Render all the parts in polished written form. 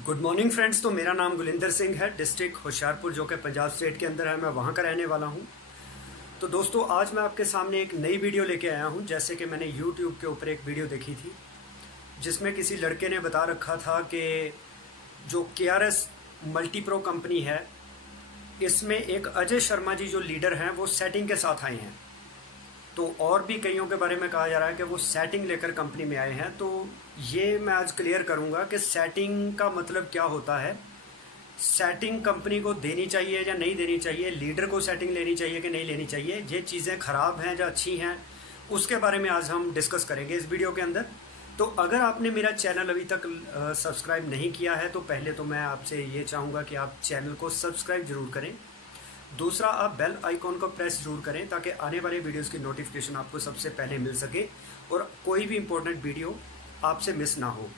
Good morning friends. तो मेरा नाम गुलिंदर सिंह है, डिस्ट्रिक्ट होशियारपुर जो कि पंजाब स्टेट के अंदर है, मैं वहाँ का रहने वाला हूँ। तो दोस्तों आज मैं आपके सामने एक नई वीडियो लेके आया हूँ। जैसे कि मैंने यूट्यूब के ऊपर एक वीडियो देखी थी जिसमें किसी लड़के ने बता रखा था कि जो KRS मल्टीप्रो कंपनी है इसमें एक अजय शर्मा जी जो लीडर हैं वो सेटिंग के साथ आए हैं। तो और भी कईयों के बारे में कहा जा रहा है कि वो सेटिंग लेकर कंपनी में आए हैं। तो ये मैं आज क्लियर करूंगा कि सेटिंग का मतलब क्या होता है, सेटिंग कंपनी को देनी चाहिए या नहीं देनी चाहिए, लीडर को सेटिंग लेनी चाहिए कि नहीं लेनी चाहिए, ये चीज़ें ख़राब हैं या अच्छी हैं, उसके बारे में आज हम डिस्कस करेंगे इस वीडियो के अंदर। तो अगर आपने मेरा चैनल अभी तक सब्सक्राइब नहीं किया है तो पहले तो मैं आपसे ये चाहूँगा कि आप चैनल को सब्सक्राइब ज़रूर करें। दूसरा, आप बेल आइकॉन को प्रेस जरूर करें ताकि आने वाले वीडियोस की नोटिफिकेशन आपको सबसे पहले मिल सके और कोई भी इम्पोर्टेंट वीडियो आपसे मिस ना हो।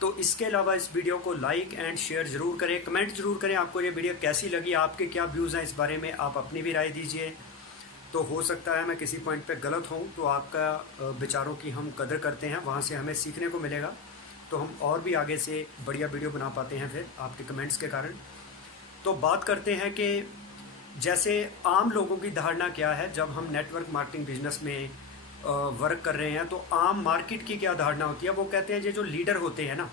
तो इसके अलावा इस वीडियो को लाइक एंड शेयर ज़रूर करें, कमेंट ज़रूर करें आपको ये वीडियो कैसी लगी, आपके क्या व्यूज़ हैं इस बारे में, आप अपनी भी राय दीजिए। तो हो सकता है मैं किसी पॉइंट पे गलत हूँ, तो आपका विचारों की हम कदर करते हैं, वहाँ से हमें सीखने को मिलेगा, तो हम और भी आगे से बढ़िया वीडियो बना पाते हैं फिर आपके कमेंट्स के कारण। तो बात करते हैं कि जैसे आम लोगों की धारणा क्या है जब हम नेटवर्क मार्केटिंग बिजनेस में वर्क कर रहे हैं। तो आम मार्केट की क्या धारणा होती है, वो कहते हैं ये जो लीडर होते हैं ना,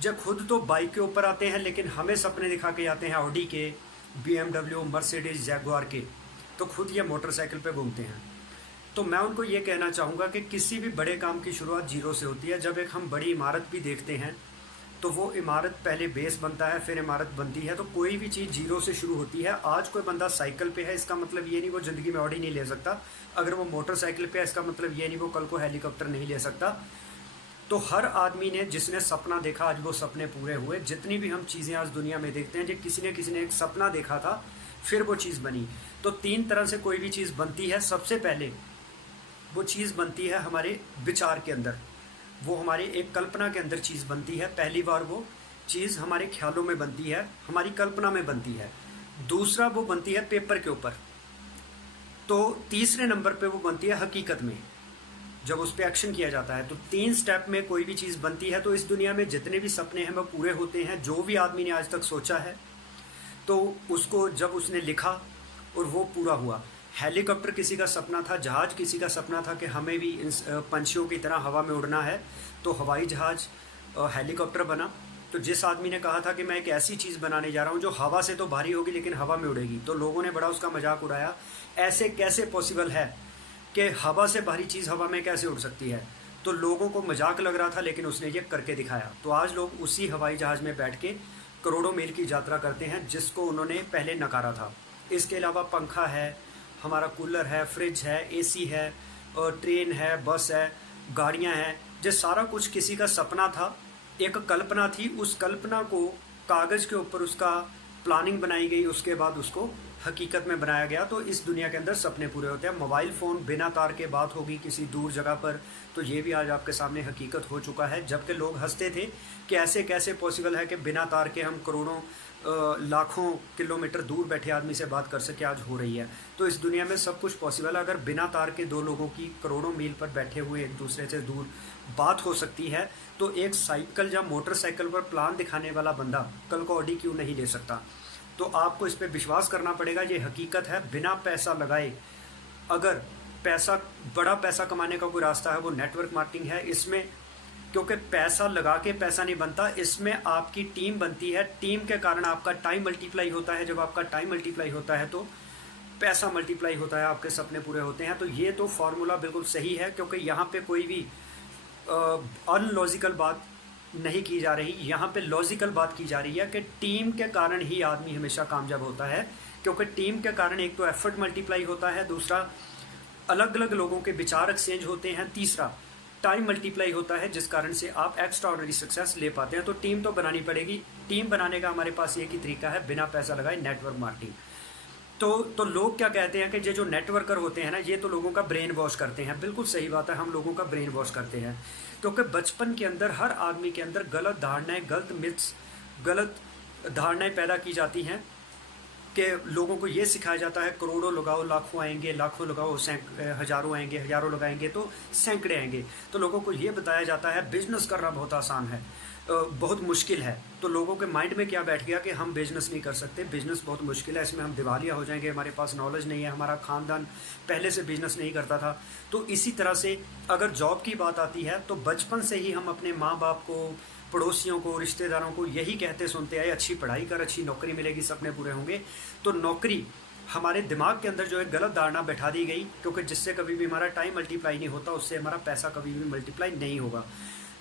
जो खुद तो बाइक के ऊपर आते हैं लेकिन हमें सपने दिखा के आते हैं ऑडी के, BMW, मर्सिडीज, जैगुआर के, तो खुद ये मोटरसाइकिल पे घूमते हैं। तो मैं उनको ये कहना चाहूँगा कि किसी भी बड़े काम की शुरुआत जीरो से होती है। जब एक हम बड़ी इमारत भी देखते हैं तो वो इमारत पहले बेस बनता है, फिर इमारत बनती है। तो कोई भी चीज़ जीरो से शुरू होती है। आज कोई बंदा साइकिल पे है, इसका मतलब ये नहीं वो ज़िंदगी में ऑडी नहीं ले सकता। अगर वो मोटरसाइकिल पे है, इसका मतलब ये नहीं वो कल को हेलीकॉप्टर नहीं ले सकता। तो हर आदमी ने जिसने सपना देखा आज वो सपने पूरे हुए। जितनी भी हम चीज़ें आज दुनिया में देखते हैं, जो किसी ने एक सपना देखा था फिर वो चीज़ बनी। तो तीन तरह से कोई भी चीज़ बनती है। सबसे पहले वो चीज़ बनती है हमारे विचार के अंदर, वो हमारे एक कल्पना के अंदर चीज़ बनती है। पहली बार वो चीज़ हमारे ख्यालों में बनती है, हमारी कल्पना में बनती है। दूसरा, वो बनती है पेपर के ऊपर। तो तीसरे नंबर पे वो बनती है हकीकत में, जब उस पर एक्शन किया जाता है। तो 3 स्टेप में कोई भी चीज़ बनती है। तो इस दुनिया में जितने भी सपने हैं वो पूरे होते हैं। जो भी आदमी ने आज तक सोचा है तो उसको जब उसने लिखा और वो पूरा हुआ। हेलीकॉप्टर किसी का सपना था, जहाज किसी का सपना था कि हमें भी इन पंछियों की तरह हवा में उड़ना है, तो हवाई जहाज हेलीकॉप्टर बना। तो जिस आदमी ने कहा था कि मैं एक ऐसी चीज़ बनाने जा रहा हूँ जो हवा से तो भारी होगी लेकिन हवा में उड़ेगी, तो लोगों ने बड़ा उसका मजाक उड़ाया, ऐसे कैसे पॉसिबल है कि हवा से भारी चीज़ हवा में कैसे उड़ सकती है। तो लोगों को मजाक लग रहा था लेकिन उसने ये करके दिखाया। तो आज लोग उसी हवाई जहाज़ में बैठ के करोड़ों मील की यात्रा करते हैं जिसको उन्होंने पहले नकारा था। इसके अलावा पंखा है, हमारा कूलर है, फ्रिज है, AC है, और ट्रेन है, बस है, गाड़ियां हैं। जो सारा कुछ किसी का सपना था, एक कल्पना थी। उस कल्पना को कागज़ के ऊपर उसका प्लानिंग बनाई गई, उसके बाद उसको हकीकत में बनाया गया। तो इस दुनिया के अंदर सपने पूरे होते हैं। मोबाइल फ़ोन बिना तार के बात होगी किसी दूर जगह पर, तो ये भी आज आपके सामने हकीकत हो चुका है। जबकि लोग हंसते थे कि ऐसे कैसे पॉसिबल है कि बिना तार के हम करोड़ों लाखों किलोमीटर दूर बैठे आदमी से बात कर सके, आज हो रही है। तो इस दुनिया में सब कुछ पॉसिबल है। अगर बिना तार के दो लोगों की करोड़ों मील पर बैठे हुए एक दूसरे से दूर बात हो सकती है, तो एक साइकिल या मोटरसाइकिल पर प्लान दिखाने वाला बंदा कल को ऑडी क्यों नहीं ले सकता। तो आपको इस पर विश्वास करना पड़ेगा, ये हकीकत है। बिना पैसा लगाए अगर बड़ा पैसा कमाने का कोई रास्ता है वो नेटवर्क मार्केटिंग है। इसमें क्योंकि पैसा लगा के पैसा नहीं बनता, इसमें आपकी टीम बनती है। टीम के कारण आपका टाइम मल्टीप्लाई होता है। जब आपका टाइम मल्टीप्लाई होता है तो पैसा मल्टीप्लाई होता है, आपके सपने पूरे होते हैं। तो ये तो फॉर्मूला बिल्कुल सही है, क्योंकि यहाँ पे कोई भी अनलॉजिकल बात नहीं की जा रही, यहाँ पे लॉजिकल बात की जा रही है कि टीम के कारण ही आदमी हमेशा कामयाब होता है। क्योंकि टीम के कारण एक तो एफर्ट मल्टीप्लाई होता है, दूसरा अलग अलग लोगों के विचार एक्सचेंज होते हैं, तीसरा टाइम मल्टीप्लाई होता है, जिस कारण से आप एक्स्ट्रा ऑर्डिनरी सक्सेस ले पाते हैं। तो टीम तो बनानी पड़ेगी। टीम बनाने का हमारे पास एक ही तरीका है, बिना पैसा लगाए नेटवर्क मार्केटिंग। तो लोग क्या कहते हैं कि ये जो नेटवर्कर होते हैं ना, ये तो लोगों का ब्रेन वॉश करते हैं। बिल्कुल सही बात है, हम लोगों का ब्रेन वॉश करते हैं। क्योंकि बचपन के अंदर हर आदमी के अंदर गलत धारणाएं, गलत मिथ्स, गलत धारणाएं पैदा की जाती हैं कि लोगों को ये सिखाया जाता है करोड़ों लगाओ लाखों आएंगे, लाखों लगाओ हज़ारों आएंगे, हज़ारों लगाएंगे तो सैकड़े आएंगे। तो लोगों को ये बताया जाता है बिजनेस करना बहुत आसान है। बहुत मुश्किल है। तो लोगों के माइंड में क्या बैठ गया कि हम बिजनेस नहीं कर सकते, बिजनेस बहुत मुश्किल है, इसमें हम दिवालिया हो जाएंगे, हमारे पास नॉलेज नहीं है, हमारा खानदान पहले से बिजनेस नहीं करता था। तो इसी तरह से अगर जॉब की बात आती है तो बचपन से ही हम अपने माँ बाप को, पड़ोसियों को, रिश्तेदारों को यही कहते सुनते आए, अच्छी पढ़ाई कर, अच्छी नौकरी मिलेगी, सपने पूरे होंगे। तो नौकरी हमारे दिमाग के अंदर जो एक गलत धारणा बैठा दी गई, क्योंकि जिससे कभी भी हमारा टाइम मल्टीप्लाई नहीं होता, उससे हमारा पैसा कभी भी मल्टीप्लाई नहीं होगा।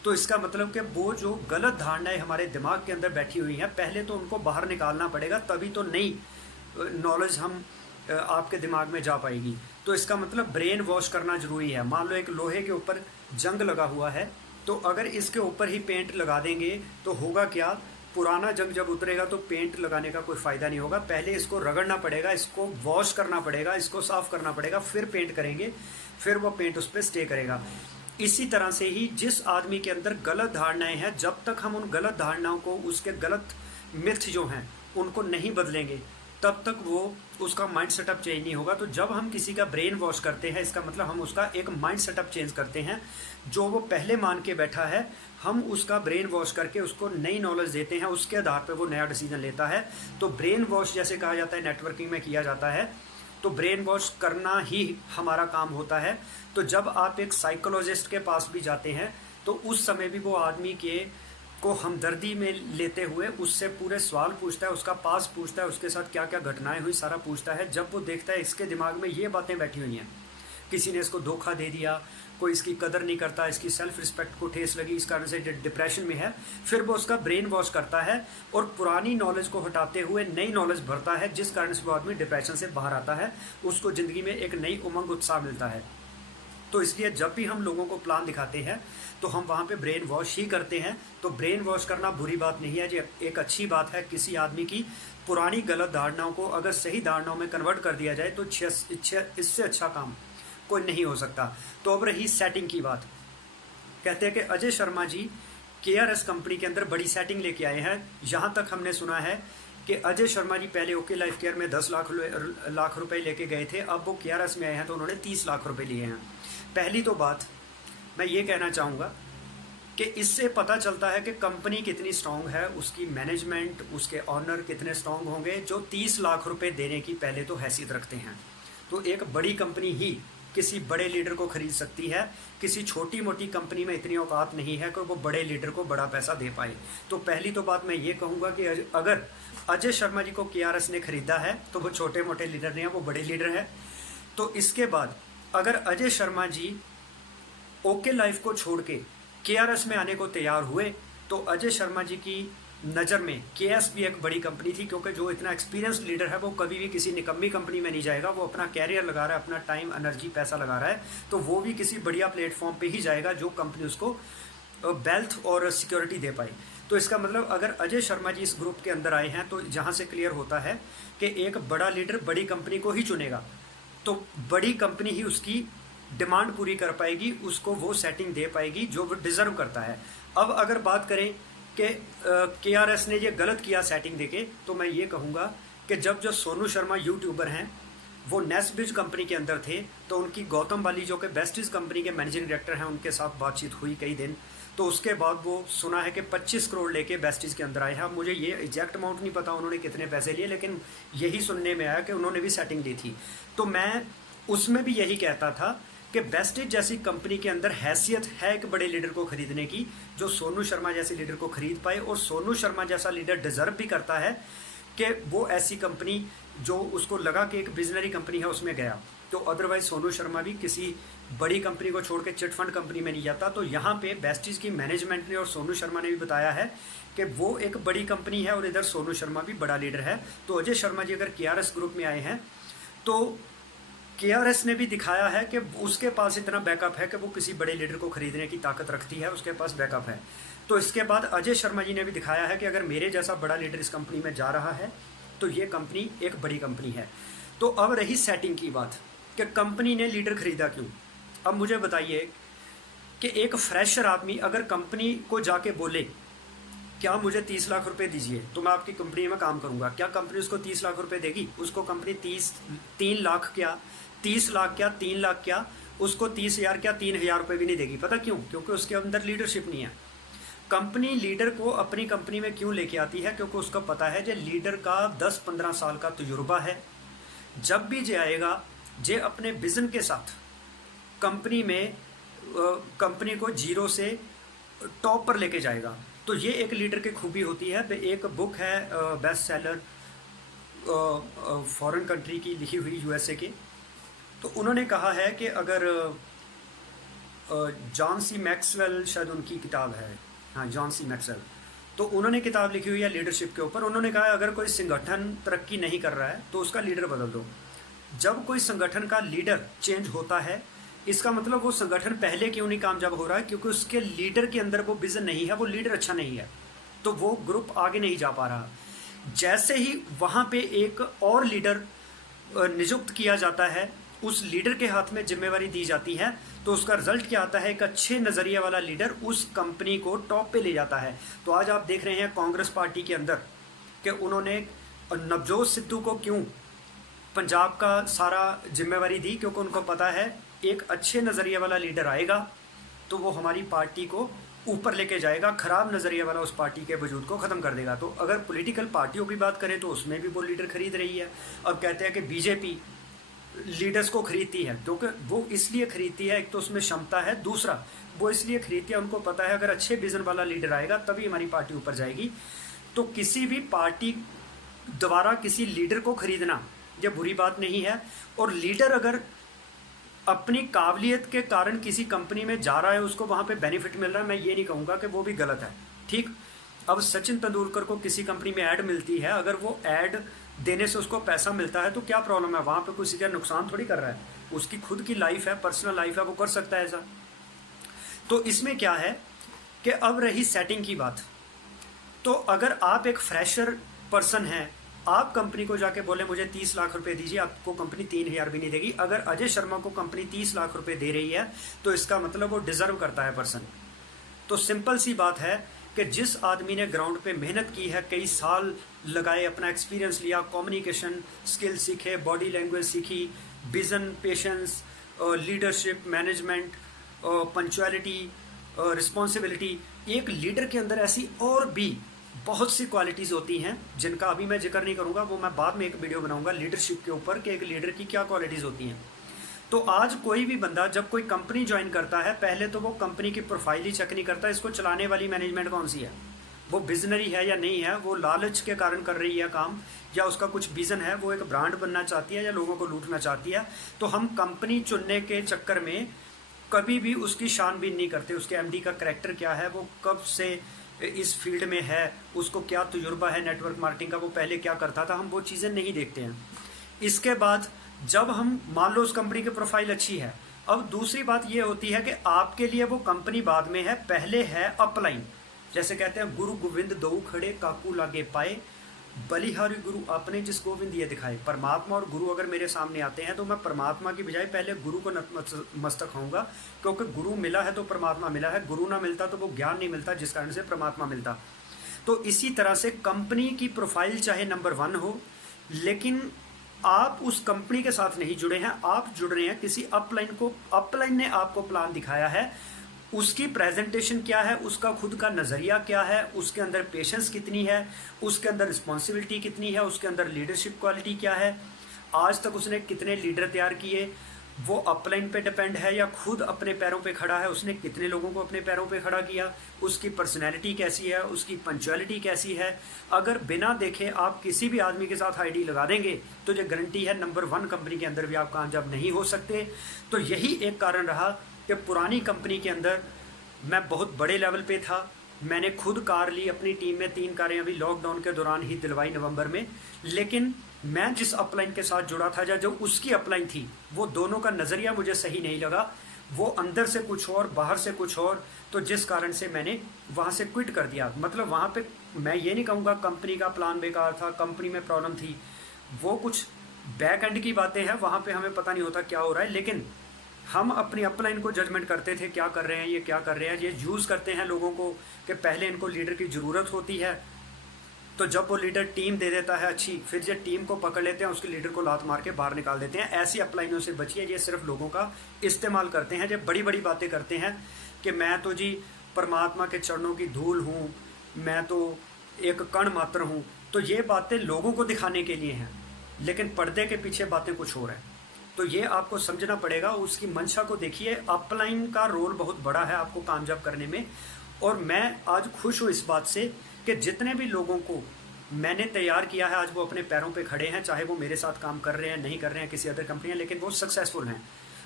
तो इसका मतलब कि वो जो गलत धारणाएं हमारे दिमाग के अंदर बैठी हुई हैं, पहले तो उनको बाहर निकालना पड़ेगा, तभी तो नई नॉलेज हम आपके दिमाग में जा पाएगी। तो इसका मतलब ब्रेन वॉश करना जरूरी है। मान लो एक लोहे के ऊपर जंग लगा हुआ है, तो अगर इसके ऊपर ही पेंट लगा देंगे तो होगा क्या, पुराना जंग जब उतरेगा तो पेंट लगाने का कोई फ़ायदा नहीं होगा। पहले इसको रगड़ना पड़ेगा, इसको वॉश करना पड़ेगा, इसको साफ़ करना पड़ेगा, फिर पेंट करेंगे, फिर वो पेंट उस पर स्टे करेगा। इसी तरह से ही जिस आदमी के अंदर गलत धारणाएं हैं, जब तक हम उन गलत धारणाओं को, उसके गलत मिथ जो हैं उनको नहीं बदलेंगे, तब तक वो उसका माइंड सेटअप चेंज नहीं होगा। तो जब हम किसी का ब्रेन वॉश करते हैं, इसका मतलब हम उसका एक माइंड सेटअप चेंज करते हैं। जो वो पहले मान के बैठा है, हम उसका ब्रेन वॉश करके उसको नई नॉलेज देते हैं, उसके आधार पर वो नया डिसीजन लेता है। तो ब्रेन वॉश जैसे कहा जाता है, नेटवर्किंग में किया जाता है, तो ब्रेन वॉश करना ही हमारा काम होता है। तो जब आप एक साइकोलॉजिस्ट के पास भी जाते हैं, तो उस समय भी वो आदमी को हमदर्दी में लेते हुए उससे पूरे सवाल पूछता है, उसका पास पूछता है, उसके साथ क्या क्या घटनाएं हुई सारा पूछता है। जब वो देखता है इसके दिमाग में ये बातें बैठी हुई हैं, किसी ने इसको धोखा दे दिया, कोई इसकी कदर नहीं करता, इसकी सेल्फ रिस्पेक्ट को ठेस लगी, इस कारण से डिप्रेशन में है, फिर वो उसका ब्रेन वॉश करता है और पुरानी नॉलेज को हटाते हुए नई नॉलेज भरता है, जिस कारण से वो आदमी डिप्रेशन से बाहर आता है, उसको ज़िंदगी में एक नई उमंग, उत्साह मिलता है। तो इसलिए जब भी हम लोगों को प्लान दिखाते हैं तो हम वहाँ पे ब्रेन वॉश ही करते हैं। तो ब्रेन वॉश करना बुरी बात नहीं है, ये एक अच्छी बात है। किसी आदमी की पुरानी गलत धारणाओं को अगर सही धारणाओं में कन्वर्ट कर दिया जाए तो इससे अच्छा काम कोई नहीं हो सकता। तो अब रही सेटिंग की बात। कहते हैं कि अजय शर्मा जी KRS कंपनी के अंदर बड़ी सेटिंग लेके आए हैं। यहाँ तक हमने सुना है कि अजय शर्मा जी पहले ओके लाइफ केयर में 10 लाख रुपए लेके गए थे, अब वो KRS में आए हैं तो उन्होंने 30 लाख रुपए लिए हैं। पहली तो बात मैं ये कहना चाहूँगा कि इससे पता चलता है कि कंपनी कितनी स्ट्रांग है, उसकी मैनेजमेंट, उसके ऑनर कितने स्ट्रांग होंगे, जो 30 लाख रुपए देने की पहले तो हैसियत रखते हैं। तो एक बड़ी कंपनी ही किसी बड़े लीडर को खरीद सकती है, किसी छोटी मोटी कंपनी में इतनी औकात नहीं है कि वो बड़े लीडर को बड़ा पैसा दे पाए। तो पहली तो बात मैं ये कहूँगा कि अगर अजय शर्मा जी को KRS ने खरीदा है तो वो छोटे मोटे लीडर नहीं है, वो बड़े लीडर है। तो इसके बाद अगर अजय शर्मा जी ओके लाइफ को छोड़ के KRS में आने को तैयार हुए, तो अजय शर्मा जी की नज़र में KRS भी एक बड़ी कंपनी थी, क्योंकि जो इतना एक्सपीरियंस लीडर है वो कभी भी किसी निकम्मी कंपनी में नहीं जाएगा, वो अपना कैरियर लगा रहा है, अपना टाइम, एनर्जी, पैसा लगा रहा है, तो वो भी किसी बढ़िया प्लेटफॉर्म पे ही जाएगा जो कंपनी उसको वेल्थ और सिक्योरिटी दे पाए। तो इसका मतलब अगर अजय शर्मा जी इस ग्रुप के अंदर आए हैं तो जहाँ से क्लियर होता है कि एक बड़ा लीडर बड़ी कंपनी को ही चुनेगा, तो बड़ी कंपनी ही उसकी डिमांड पूरी कर पाएगी, उसको वो सेटिंग दे पाएगी जो वो डिज़र्व करता है। अब अगर बात करें कि KRS ने ये गलत किया सेटिंग देके, तो मैं ये कहूँगा कि जब जो सोनू शर्मा यूट्यूबर हैं वो नेस्बिज कंपनी के अंदर थे, तो उनकी गौतम बाली जो कि बेस्टीज कंपनी के मैनेजिंग डायरेक्टर हैं, उनके साथ बातचीत हुई कई दिन। तो उसके बाद वो सुना है कि 25 करोड़ लेके बेस्टीज के अंदर आए हैं। मुझे ये एग्जैक्ट अमाउंट नहीं पता उन्होंने कितने पैसे लिए, लेकिन यही सुनने में आया कि उन्होंने भी सेटिंग ली थी। तो मैं उसमें भी यही कहता था कि बेस्टीज जैसी कंपनी के अंदर हैसियत है एक बड़े लीडर को खरीदने की, जो सोनू शर्मा जैसे लीडर को खरीद पाए, और सोनू शर्मा जैसा लीडर डिजर्व भी करता है कि वो ऐसी कंपनी जो उसको लगा कि एक विजनरी कंपनी है उसमें गया। तो अदरवाइज सोनू शर्मा भी किसी बड़ी कंपनी को छोड़ के चिटफंड कंपनी में नहीं जाता। तो यहाँ पे बेस्टीज की मैनेजमेंट ने और सोनू शर्मा ने भी बताया है कि वो एक बड़ी कंपनी है और इधर सोनू शर्मा भी बड़ा लीडर है। तो अजय शर्मा जी अगर KRS ग्रुप में आए हैं तो KRS ने भी दिखाया है कि उसके पास इतना बैकअप है कि वो किसी बड़े लीडर को खरीदने की ताकत रखती है, उसके पास बैकअप है। तो इसके बाद अजय शर्मा जी ने भी दिखाया है कि अगर मेरे जैसा बड़ा लीडर इस कंपनी में जा रहा है तो ये कंपनी एक बड़ी कंपनी है। तो अब रही सेटिंग की बात कि कंपनी ने लीडर खरीदा क्यों। अब मुझे बताइए कि एक फ्रेशर आदमी अगर कंपनी को जाके बोले क्या मुझे 30 लाख रुपए दीजिए तो मैं आपकी कंपनी में काम करूंगा, क्या कंपनी उसको 30 लाख रुपए देगी? उसको कंपनी 3 लाख क्या, 30 लाख क्या, 3 लाख क्या, उसको 30,000 क्या, 3,000 रुपये भी नहीं देगी। पता क्यों? क्योंकि उसके अंदर लीडरशिप नहीं है। कंपनी लीडर को अपनी कंपनी में क्यों लेके आती है? क्योंकि उसको पता है जो लीडर का 10-15 साल का तजुर्बा है। जब भी जे आएगा जे अपने विजन के साथ कंपनी में कंपनी को जीरो से टॉप पर लेके जाएगा। तो ये एक लीडर की खूबी होती है। एक बुक है बेस्ट सेलर फॉरेन कंट्री की लिखी हुई, यूएसए की। तो उन्होंने कहा है कि अगर जॉन सी मैक्सवेल शायद उनकी किताब है, हाँ जॉन सी मैक्सवेल, तो उन्होंने किताब लिखी हुई है लीडरशिप के ऊपर। उन्होंने कहा अगर कोई संगठन तरक्की नहीं कर रहा है तो उसका लीडर बदल दो। जब कोई संगठन का लीडर चेंज होता है इसका मतलब वो संगठन पहले क्यों नहीं कामयाब हो रहा है? क्योंकि उसके लीडर के अंदर वो विजन नहीं है, वो लीडर अच्छा नहीं है, तो वो ग्रुप आगे नहीं जा पा रहा। जैसे ही वहाँ पे एक और लीडर नियुक्त किया जाता है, उस लीडर के हाथ में जिम्मेवारी दी जाती है, तो उसका रिजल्ट क्या आता है? एक अच्छे नज़रिए वाला लीडर उस कंपनी को टॉप पे ले जाता है। तो आज आप देख रहे हैं कांग्रेस पार्टी के अंदर कि उन्होंने नवजोत सिद्धू को क्यों पंजाब का सारा जिम्मेवारी दी, क्योंकि उनको पता है एक अच्छे नज़रिए वाला लीडर आएगा तो वो हमारी पार्टी को ऊपर लेके जाएगा, खराब नज़रिए वाला उस पार्टी के वजूद को ख़त्म कर देगा। तो अगर पॉलिटिकल पार्टियों की बात करें तो उसमें भी वो लीडर खरीद रही है। अब कहते हैं कि बीजेपी लीडर्स को खरीदती है, क्योंकि वो इसलिए खरीदती है, एक तो उसमें क्षमता है, दूसरा वो इसलिए खरीदती है, उनको पता है अगर अच्छे विजन वाला लीडर आएगा तभी हमारी पार्टी ऊपर जाएगी। तो किसी भी पार्टी द्वारा किसी लीडर को खरीदना ये बुरी बात नहीं है। और लीडर अगर अपनी काबिलियत के कारण किसी कंपनी में जा रहा है, उसको वहाँ पे बेनिफिट मिल रहा है, मैं ये नहीं कहूँगा कि वो भी गलत है, ठीक। अब सचिन तेंदुलकर को किसी कंपनी में ऐड मिलती है, अगर वो ऐड देने से उसको पैसा मिलता है तो क्या प्रॉब्लम है? वहाँ पे किसी का नुकसान थोड़ी कर रहा है, उसकी खुद की लाइफ है, पर्सनल लाइफ है, वो कर सकता है ऐसा। तो इसमें क्या है कि अब रही सेटिंग की बात, तो अगर आप एक फ्रेशर पर्सन हैं, आप कंपनी को जाके बोले मुझे 30 लाख रुपए दीजिए, आपको कंपनी 3,000 भी नहीं देगी। अगर अजय शर्मा को कंपनी 30 लाख रुपए दे रही है तो इसका मतलब वो डिजर्व करता है पर्सन। तो सिंपल सी बात है कि जिस आदमी ने ग्राउंड पे मेहनत की है, कई साल लगाए, अपना एक्सपीरियंस लिया, कम्युनिकेशन स्किल सीखे, बॉडी लैंग्वेज सीखी, vision, patience, leadership, management, punctuality, responsibility, एक लीडर के अंदर ऐसी और भी बहुत सी क्वालिटीज़ होती हैं जिनका अभी मैं जिक्र नहीं करूँगा, वो मैं बाद में एक वीडियो बनाऊँगा लीडरशिप के ऊपर कि एक लीडर की क्या क्वालिटीज़ होती हैं। तो आज कोई भी बंदा जब कोई कंपनी ज्वाइन करता है, पहले तो वो कंपनी की प्रोफाइल ही चेक नहीं करता, इसको चलाने वाली मैनेजमेंट कौन सी है, वो विजनरी है या नहीं है, वो लालच के कारण कर रही है काम, या उसका कुछ विज़न है, वो एक ब्रांड बनना चाहती है या लोगों को लूटना चाहती है। तो हम कंपनी चुनने के चक्कर में कभी भी उसकी छानबीन नहीं करते, उसके एमडी का करैक्टर क्या है, वो कब से इस फील्ड में है, उसको क्या तजुर्बा है नेटवर्क मार्केटिंग का, वो पहले क्या करता था, हम वो चीज़ें नहीं देखते हैं। इसके बाद जब हम मान लो उस कंपनी की प्रोफाइल अच्छी है, अब दूसरी बात ये होती है कि आपके लिए वो कंपनी बाद में है, पहले है अपलाइन। जैसे कहते हैं गुरु गोविंद दो खड़े काकू लागे पाए, बलिहारी गुरु अपने जिस गोविंद ये दिखाए। परमात्मा और गुरु अगर मेरे सामने आते हैं तो मैं परमात्मा की बजाय पहले गुरु को नतमस्तक होऊंगा, क्योंकि गुरु मिला है तो परमात्मा मिला है, गुरु ना मिलता तो वो ज्ञान नहीं मिलता जिस कारण से परमात्मा मिलता। तो इसी तरह से कंपनी की प्रोफाइल चाहे नंबर 1 हो, लेकिन आप उस कंपनी के साथ नहीं जुड़े हैं, आप जुड़ रहे हैं किसी अपलाइन को। अपलाइन ने आपको प्लान दिखाया है, उसकी प्रेजेंटेशन क्या है, उसका खुद का नज़रिया क्या है, उसके अंदर पेशेंस कितनी है, उसके अंदर रिस्पॉन्सिबिलिटी कितनी है, उसके अंदर लीडरशिप क्वालिटी क्या है, आज तक उसने कितने लीडर तैयार किए, वो अपलाइन पे डिपेंड है या खुद अपने पैरों पे खड़ा है, उसने कितने लोगों को अपने पैरों पे खड़ा किया, उसकी पर्सनैलिटी कैसी है, उसकी पंक्चुअलिटी कैसी है। अगर बिना देखे आप किसी भी आदमी के साथ आईडी लगा देंगे तो ये गारंटी है नंबर 1 कंपनी के अंदर भी आप कामयाब नहीं हो सकते। तो यही एक कारण रहा कि पुरानी कंपनी के अंदर मैं बहुत बड़े लेवल पे था, मैंने खुद कार ली, अपनी टीम में 3 कारें अभी लॉकडाउन के दौरान ही दिलवाई नवंबर में, लेकिन मैं जिस अपलाइन के साथ जुड़ा था या जो उसकी अपलाइन थी, वो दोनों का नज़रिया मुझे सही नहीं लगा, वो अंदर से कुछ और बाहर से कुछ और, तो जिस कारण से मैंने वहाँ से क्विट कर दिया। मतलब वहाँ पे मैं ये नहीं कहूँगा कंपनी का प्लान बेकार था, कंपनी में प्रॉब्लम थी, वो कुछ बैक एंड की बातें हैं, वहाँ पे हमें पता नहीं होता क्या हो रहा है, लेकिन हम अपनी अपलाइन को जजमेंट करते थे, क्या कर रहे हैं ये, क्या कर रहे हैं ये, यूज़ करते हैं लोगों को कि पहले इनको लीडर की ज़रूरत होती है, तो जब वो लीडर टीम दे देता है अच्छी, फिर जब टीम को पकड़ लेते हैं उसके लीडर को लात मार के बाहर निकाल देते हैं। ऐसी अपलाइनों से बचिए, ये सिर्फ लोगों का इस्तेमाल करते हैं, जब बड़ी बड़ी बातें करते हैं कि मैं तो जी परमात्मा के चरणों की धूल हूँ, मैं तो एक कण मात्र हूँ। तो ये बातें लोगों को दिखाने के लिए हैं, लेकिन पर्दे के पीछे बातें कुछ और हैं। तो ये आपको समझना पड़ेगा, उसकी मंशा को देखिए। अपलाइन का रोल बहुत बड़ा है आपको कामयाब करने में। और मैं आज खुश हूँ इस बात से कि जितने भी लोगों को मैंने तैयार किया है आज वो अपने पैरों पे खड़े हैं, चाहे वो मेरे साथ काम कर रहे हैं, नहीं कर रहे हैं किसी अदर कंपनी है, लेकिन वो सक्सेसफुल हैं।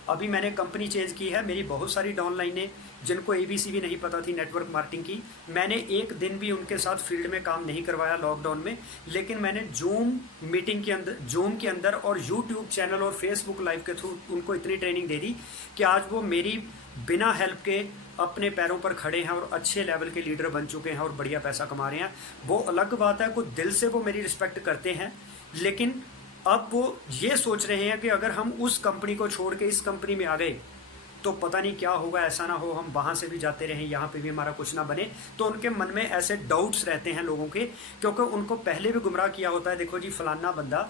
अभी मैंने कंपनी चेंज की है, मेरी बहुत सारी डाउनलाइनें जिनको ABC भी नहीं पता थी नेटवर्क मार्केटिंग की, मैंने एक दिन भी उनके साथ फील्ड में काम नहीं करवाया लॉकडाउन में, लेकिन मैंने जूम मीटिंग के अंदर, जूम के अंदर और यूट्यूब चैनल और फेसबुक लाइव के थ्रू उनको इतनी ट्रेनिंग दे दी कि आज वो मेरी बिना हेल्प के अपने पैरों पर खड़े हैं और अच्छे लेवल के लीडर बन चुके हैं और बढ़िया पैसा कमा रहे हैं। वो अलग बात है, कुछ दिल से वो मेरी रिस्पेक्ट करते हैं, लेकिन अब वो ये सोच रहे हैं कि अगर हम उस कंपनी को छोड़ के इस कंपनी में आ गए तो पता नहीं क्या होगा, ऐसा ना हो हम वहाँ से भी जाते रहें, यहाँ पे भी हमारा कुछ ना बने। तो उनके मन में ऐसे डाउट्स रहते हैं लोगों के, क्योंकि उनको पहले भी गुमराह किया होता है। देखो जी, फलाना बंदा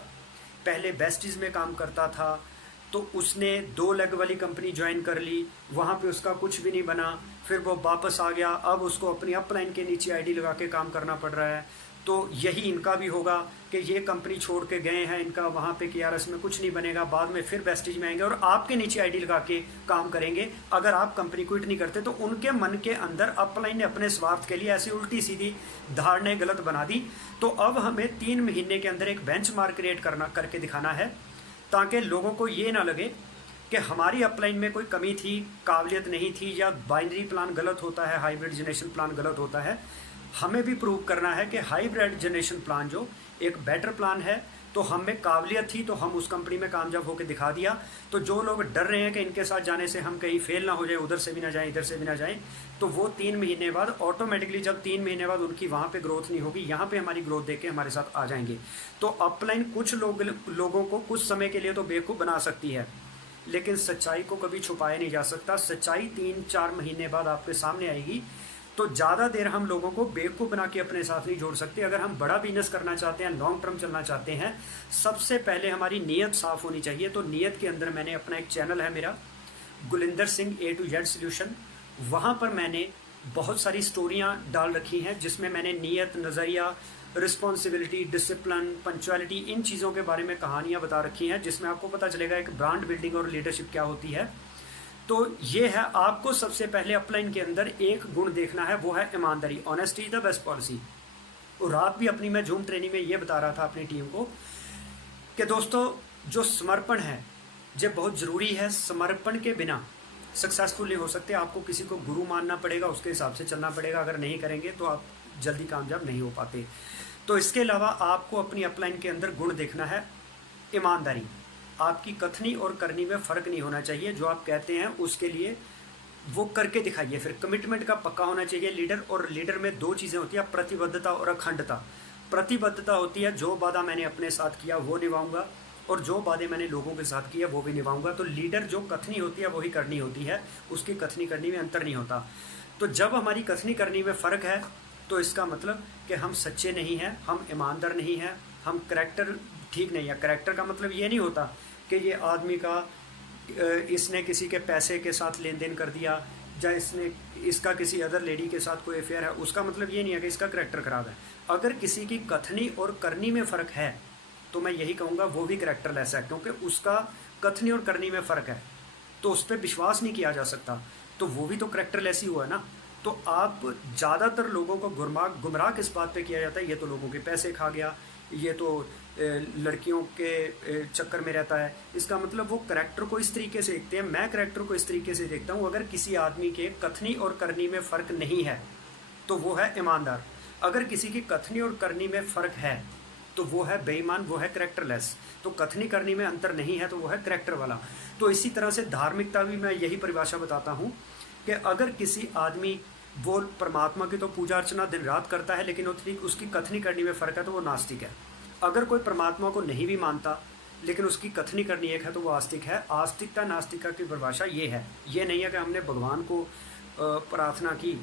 पहले बेस्टीज में काम करता था, तो उसने 2 लेग वाली कंपनी ज्वाइन कर ली, वहाँ पे उसका कुछ भी नहीं बना, फिर वो वापस आ गया, अब उसको अपनी अपलाइन के नीचे ID लगा के काम करना पड़ रहा है। तो यही इनका भी होगा कि ये कंपनी छोड़ के गए हैं, इनका वहाँ पे KRS में कुछ नहीं बनेगा, बाद में फिर बेस्टीज में आएंगे और आपके नीचे ID लगा के काम करेंगे अगर आप कंपनी क्विट नहीं करते। तो उनके मन के अंदर अपलाइन ने अपने स्वार्थ के लिए ऐसी उल्टी सीधी धारणाएं गलत बना दी। तो अब हमें 3 महीने के अंदर एक बेंचमार्क क्रिएट करके दिखाना है, ताकि लोगों को ये ना लगे कि हमारी अपलाइन में कोई कमी थी, काबिलियत नहीं थी, या बाइनरी प्लान गलत होता है, हाइब्रिड जनरेशन प्लान गलत होता है। हमें भी प्रूव करना है कि हाइब्रिड जनरेशन प्लान जो एक बेटर प्लान है, तो हमें काबिलियत थी तो हम उस कंपनी में कामयाब होकर दिखा दिया। तो जो लोग डर रहे हैं कि इनके साथ जाने से हम कहीं फेल ना हो जाए, उधर से भी ना जाएं, इधर से भी ना जाएं, तो वो 3 महीने बाद ऑटोमेटिकली, जब 3 महीने बाद उनकी वहाँ पे ग्रोथ नहीं होगी, यहाँ पे हमारी ग्रोथ देख के हमारे साथ आ जाएंगे। तो अपलाइन कुछ लोगों को कुछ समय के लिए तो बेवकूफ़ बना सकती है, लेकिन सच्चाई को कभी छुपाया नहीं जा सकता। सच्चाई 3-4 महीने बाद आपके सामने आएगी। तो ज़्यादा देर हम लोगों को बेवकूफ़ बना के अपने साथ नहीं जोड़ सकते। अगर हम बड़ा बिजनेस करना चाहते हैं, लॉन्ग टर्म चलना चाहते हैं, सबसे पहले हमारी नीयत साफ़ होनी चाहिए। तो नीयत के अंदर मैंने अपना एक चैनल है मेरा, Gulinder Singh A to Z solution, वहाँ पर मैंने बहुत सारी स्टोरियाँ डाल रखी हैं जिसमें मैंने नीयत, नज़रिया, रिस्पॉन्सिबिलिटी, डिसिप्लिन, पंक्चुअलिटी, इन चीज़ों के बारे में कहानियाँ बता रखी हैं, जिसमें आपको पता चलेगा एक ब्रांड बिल्डिंग और लीडरशिप क्या होती है। तो ये है, आपको सबसे पहले अपलाइन के अंदर एक गुण देखना है, वो है ईमानदारी। Honesty is the best policy. और रात भी अपनी मैं जूम ट्रेनिंग में ये बता रहा था अपनी टीम को कि दोस्तों, जो समर्पण है ये बहुत ज़रूरी है। समर्पण के बिना सक्सेसफुल नहीं हो सकते। आपको किसी को गुरु मानना पड़ेगा, उसके हिसाब से चलना पड़ेगा। अगर नहीं करेंगे तो आप जल्दी कामयाब नहीं हो पाते। तो इसके अलावा आपको अपनी अपलाइन के अंदर गुण देखना है, ईमानदारी। आपकी कथनी और करनी में फ़र्क नहीं होना चाहिए। जो आप कहते हैं उसके लिए वो करके दिखाइए। फिर कमिटमेंट का पक्का होना चाहिए लीडर। और लीडर में 2 चीज़ें होती हैं, प्रतिबद्धता और अखंडता। प्रतिबद्धता होती है जो वादा मैंने अपने साथ किया वो निभाऊंगा, और जो वादे मैंने लोगों के साथ किया वो भी निभाऊंगा। तो लीडर जो कथनी होती है वही करनी होती है, उसकी कथनी करनी में अंतर नहीं होता। तो जब हमारी कथनी करनी में फ़र्क है तो इसका मतलब कि हम सच्चे नहीं हैं, हम ईमानदार नहीं हैं, हम करैक्टर ठीक नहीं है। करैक्टर का मतलब ये नहीं होता कि ये आदमी का इसने किसी के पैसे के साथ लेन देन कर दिया, या इसका किसी अदर लेडी के साथ कोई अफेयर है, उसका मतलब ये नहीं है कि इसका करैक्टर ख़राब है। अगर किसी की कथनी और करनी में फ़र्क है तो मैं यही कहूँगा वो भी करैक्टरलेस है, क्योंकि उसका कथनी और करनी में फ़र्क है तो उस पर विश्वास नहीं किया जा सकता, तो वो भी तो करैक्टरलेस ही हुआ ना। तो आप ज़्यादातर लोगों को गुमराह किस बात पे किया जाता है, ये तो लोगों के पैसे खा गया, ये तो लड़कियों के चक्कर में रहता है। इसका मतलब वो करैक्टर को इस तरीके से देखते हैं। मैं करैक्टर को इस तरीके से देखता हूँ, अगर किसी आदमी के कथनी और करनी में फ़र्क नहीं है तो वो है ईमानदार। अगर किसी की कथनी और करनी में फ़र्क है तो वो है बेईमान, वो है करैक्टरलेस। तो कथनी करनी में अंतर नहीं है तो वो है करैक्टर वाला। तो इसी तरह से धार्मिकता भी मैं यही परिभाषा बताता हूँ कि अगर किसी आदमी वो परमात्मा की तो पूजा अर्चना दिन रात करता है, लेकिन उसकी कथनी करनी में फ़र्क है तो वो नास्तिक है। अगर कोई परमात्मा को नहीं भी मानता लेकिन उसकी कथनी करनी एक है तो वो आस्तिक है। आस्तिकता नास्तिकता की परिभाषा ये है, ये नहीं है कि हमने भगवान को प्रार्थना की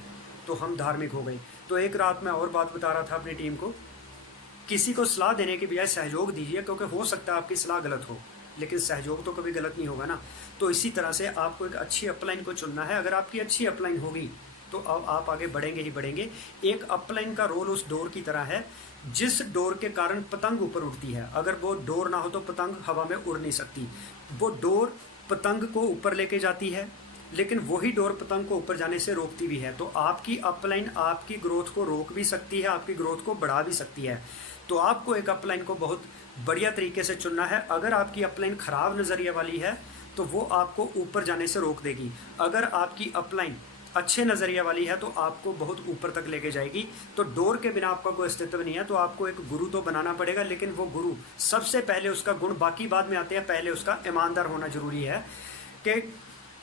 तो हम धार्मिक हो गए। तो एक रात मैं और बात बता रहा था अपनी टीम को, किसी को सलाह देने के बजाय सहयोग दीजिए, क्योंकि हो सकता है आपकी सलाह गलत हो, लेकिन सहयोग तो कभी गलत नहीं होगा ना। तो इसी तरह से आपको एक अच्छी अपलाइन को चुनना है। अगर आपकी अच्छी अपलाइन होगी तो अब आप आगे बढ़ेंगे ही बढ़ेंगे। एक अपलाइन का रोल उस डोर की तरह है जिस डोर के कारण पतंग ऊपर उड़ती है। अगर वो डोर ना हो तो पतंग हवा में उड़ नहीं सकती। वो डोर पतंग को ऊपर लेके जाती है, लेकिन वही डोर पतंग को ऊपर जाने से रोकती भी है। तो आपकी अपलाइन आपकी ग्रोथ को रोक भी सकती है, आपकी ग्रोथ को बढ़ा भी सकती है। तो आपको एक अपलाइन को बहुत बढ़िया तरीके से चुनना है। अगर आपकी अपलाइन खराब नज़रिए वाली है तो वो आपको ऊपर जाने से रोक देगी। अगर आपकी अपलाइन अच्छे नज़रिया वाली है तो आपको बहुत ऊपर तक लेके जाएगी। तो डोर के बिना आपका कोई अस्तित्व नहीं है। तो आपको एक गुरु तो बनाना पड़ेगा, लेकिन वो गुरु सबसे पहले उसका गुण, बाकी बाद में आते हैं, पहले उसका ईमानदार होना जरूरी है। कि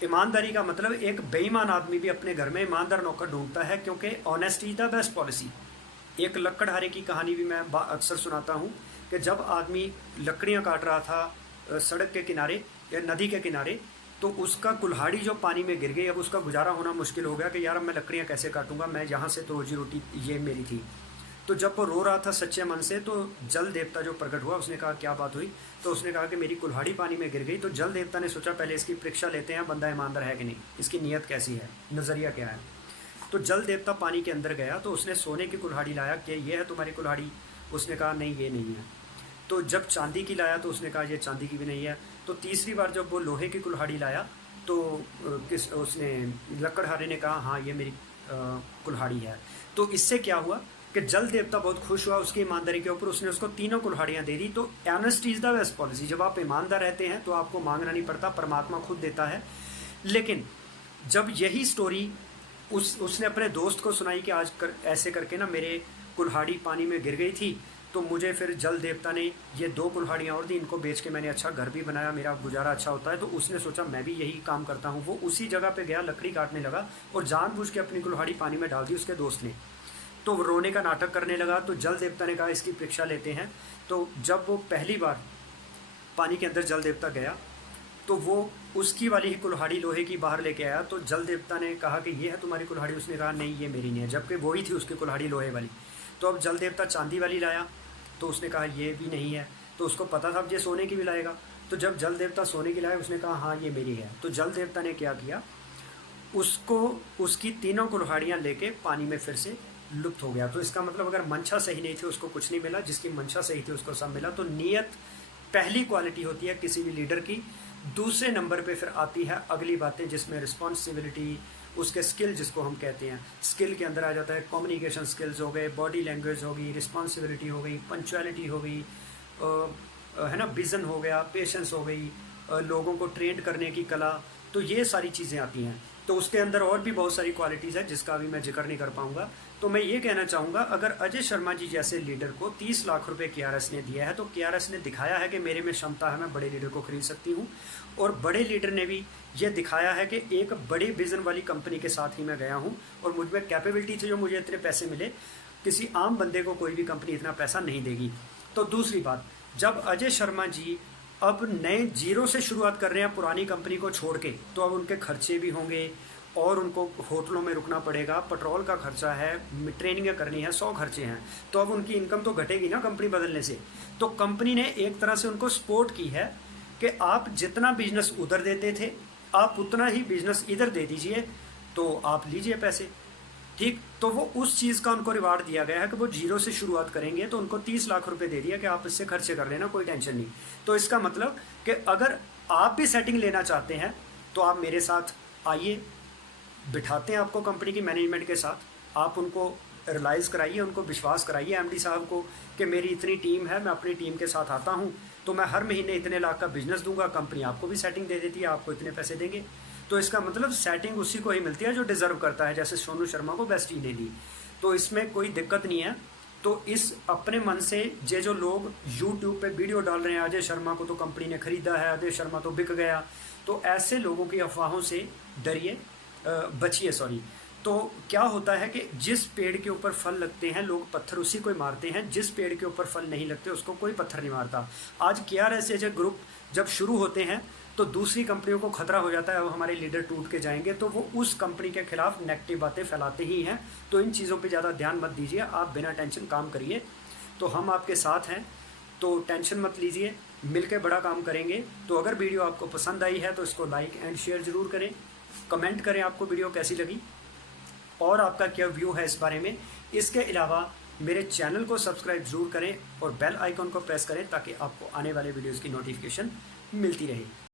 ईमानदारी का मतलब एक बेईमान आदमी भी अपने घर में ईमानदार नौकर ढूंढता है, क्योंकि honesty is the best policy. एक लकड़हारे की कहानी भी मैं अक्सर सुनाता हूँ कि जब आदमी लकड़ियाँ काट रहा था सड़क के किनारे या नदी के किनारे, तो उसका कुल्हाड़ी जो पानी में गिर गई। अब उसका गुजारा होना मुश्किल हो गया कि यार अब मैं लकड़ियाँ कैसे काटूंगा, मैं यहाँ से तो रोजी रोटी ये मेरी थी। तो जब वो रो रहा था सच्चे मन से, तो जल देवता जो प्रकट हुआ, उसने कहा क्या बात हुई? तो उसने कहा कि मेरी कुल्हाड़ी पानी में गिर गई। तो जल देवता ने सोचा पहले इसकी परीक्षा लेते हैं, बंदा ईमानदार है कि नहीं, इसकी नीयत कैसी है, नज़रिया क्या है। तो जल देवता पानी के अंदर गया, तो उसने सोने की कुल्हाड़ी लाया कि ये है तुम्हारी कुल्हाड़ी? उसने कहा नहीं ये नहीं है। तो जब चांदी की लाया तो उसने कहा ये चांदी की भी नहीं है। तो तीसरी बार जब वो लोहे की कुल्हाड़ी लाया तो उसने लकड़हारे ने कहा हाँ ये मेरी कुल्हाड़ी है। तो इससे क्या हुआ कि जल देवता बहुत खुश हुआ उसकी ईमानदारी के ऊपर, उसने उसको तीनों कुल्हाड़ियाँ दे दी। तो honesty is the best policy. जब आप ईमानदार रहते हैं तो आपको मांगना नहीं पड़ता, परमात्मा खुद देता है। लेकिन जब यही स्टोरी उसने अपने दोस्त को सुनाई कि ऐसे करके ना मेरे कुल्हाड़ी पानी में गिर गई थी, तो मुझे फिर जल देवता ने ये 2 कुल्हाड़ियाँ और दी, इनको बेच के मैंने अच्छा घर भी बनाया, मेरा गुजारा अच्छा होता है। तो उसने सोचा मैं भी यही काम करता हूँ। वो उसी जगह पे गया, लकड़ी काटने लगा और जानबूझ के अपनी कुल्हाड़ी पानी में डाल दी उसके दोस्त ने। तो रोने का नाटक करने लगा। तो जल देवता ने कहा इसकी परीक्षा लेते हैं। तो जब वो पहली बार पानी के अंदर जल देवता गया तो वो उसकी वाली ही कुल्हाड़ी लोहे की बाहर लेके आया। तो जल देवता ने कहा कि ये है तुम्हारी कुल्हाड़ी? उसने कहा नहीं ये मेरी नहीं है, जबकि वही थी उसकी कुल्हाड़ी लोहे वाली। तो अब जल देवता चांदी वाली लाया, तो उसने कहा ये भी नहीं है। तो उसको पता था अब ये सोने की भी लाएगा। तो जब जल देवता सोने की लाया उसने कहा हाँ ये मेरी है। तो जल देवता ने क्या किया, उसको उसकी तीनों कुल्हाड़ियाँ लेके पानी में फिर से लुप्त हो गया। तो इसका मतलब अगर मंशा सही नहीं थी उसको कुछ नहीं मिला, जिसकी मंशा सही थी उसको सब मिला। तो नीयत पहली क्वालिटी होती है किसी भी लीडर की। दूसरे नंबर पे फिर आती है अगली बातें, जिसमें रिस्पॉन्सिबिलिटी, उसके स्किल जिसको हम कहते हैं, स्किल के अंदर आ जाता है कम्युनिकेशन स्किल्स हो गए, बॉडी लैंग्वेज हो गई, रिस्पॉन्सिबिलिटी हो गई, पंक्चुअलिटी हो गई, है ना, विज़न हो गया, पेशेंस हो गई, लोगों को ट्रेंड करने की कला। तो ये सारी चीज़ें आती हैं। तो उसके अंदर और भी बहुत सारी क्वालिटीज़ है जिसका अभी मैं जिक्र नहीं कर पाऊंगा। तो मैं ये कहना चाहूँगा अगर अजय शर्मा जी जैसे लीडर को 30 लाख रुपए KRS ने दिया है, तो KRS ने दिखाया है कि मेरे में क्षमता है, मैं बड़े लीडर को खरीद सकती हूँ। और बड़े लीडर ने भी ये दिखाया है कि एक बड़ी विजन वाली कंपनी के साथ ही मैं गया हूँ और मुझ में कैपेबिलिटी थी जो मुझे इतने पैसे मिले। किसी आम बंदे को कोई भी कंपनी इतना पैसा नहीं देगी। तो दूसरी बात, जब अजय शर्मा जी अब नए जीरो से शुरुआत कर रहे हैं पुरानी कंपनी को छोड़ के, तो अब उनके खर्चे भी होंगे और उनको होटलों में रुकना पड़ेगा, पेट्रोल का खर्चा है, ट्रेनिंगें करनी है, 100 खर्चे हैं। तो अब उनकी इनकम तो घटेगी ना कंपनी बदलने से। तो कंपनी ने एक तरह से उनको सपोर्ट की है कि आप जितना बिजनेस उधर देते थे आप उतना ही बिजनेस इधर दे दीजिए, तो आप लीजिए पैसे, ठीक। तो वो उस चीज़ का उनको रिवार्ड दिया गया है कि वो जीरो से शुरुआत करेंगे, तो उनको 30 लाख रुपए दे दिया कि आप इससे खर्चे कर लेना, कोई टेंशन नहीं। तो इसका मतलब कि अगर आप भी सेटिंग लेना चाहते हैं तो आप मेरे साथ आइए, बिठाते हैं आपको कंपनी की मैनेजमेंट के साथ, आप उनको रियलाइज़ कराइए, उनको विश्वास कराइए MD साहब को कि मेरी इतनी टीम है, मैं अपनी टीम के साथ आता हूँ, तो मैं हर महीने इतने लाख का बिजनेस दूंगा, कंपनी आपको भी सेटिंग दे देती है, आपको इतने पैसे देंगे। तो इसका मतलब सेटिंग उसी को ही मिलती है जो डिज़र्व करता है, जैसे सोनू शर्मा को बेस्ट ने दी। तो इसमें कोई दिक्कत नहीं है। तो इस अपने मन से ये जो लोग YouTube पे वीडियो डाल रहे हैं अजय शर्मा को तो कंपनी ने खरीदा है, अजय शर्मा तो बिक गया, तो ऐसे लोगों की अफवाहों से डरिए, बचिए, सॉरी। तो क्या होता है कि जिस पेड़ के ऊपर फल लगते हैं लोग पत्थर उसी को ही मारते हैं, जिस पेड़ के ऊपर फल नहीं लगते उसको कोई पत्थर नहीं मारता। आज KRS ग्रुप जब शुरू होते हैं तो दूसरी कंपनियों को खतरा हो जाता है अब हमारे लीडर टूट के जाएंगे, तो वो उस कंपनी के खिलाफ नेगेटिव बातें फैलाते ही हैं। तो इन चीज़ों पे ज़्यादा ध्यान मत दीजिए, आप बिना टेंशन काम करिए, तो हम आपके साथ हैं, तो टेंशन मत लीजिए, मिलकर बड़ा काम करेंगे। तो अगर वीडियो आपको पसंद आई है तो इसको लाइक एंड शेयर ज़रूर करें, कमेंट करें आपको वीडियो कैसी लगी, और आपका क्या व्यू है इस बारे में। इसके अलावा मेरे चैनल को सब्सक्राइब ज़रूर करें और बेल आइकन को प्रेस करें ताकि आपको आने वाले वीडियोज़ की नोटिफिकेशन मिलती रहे।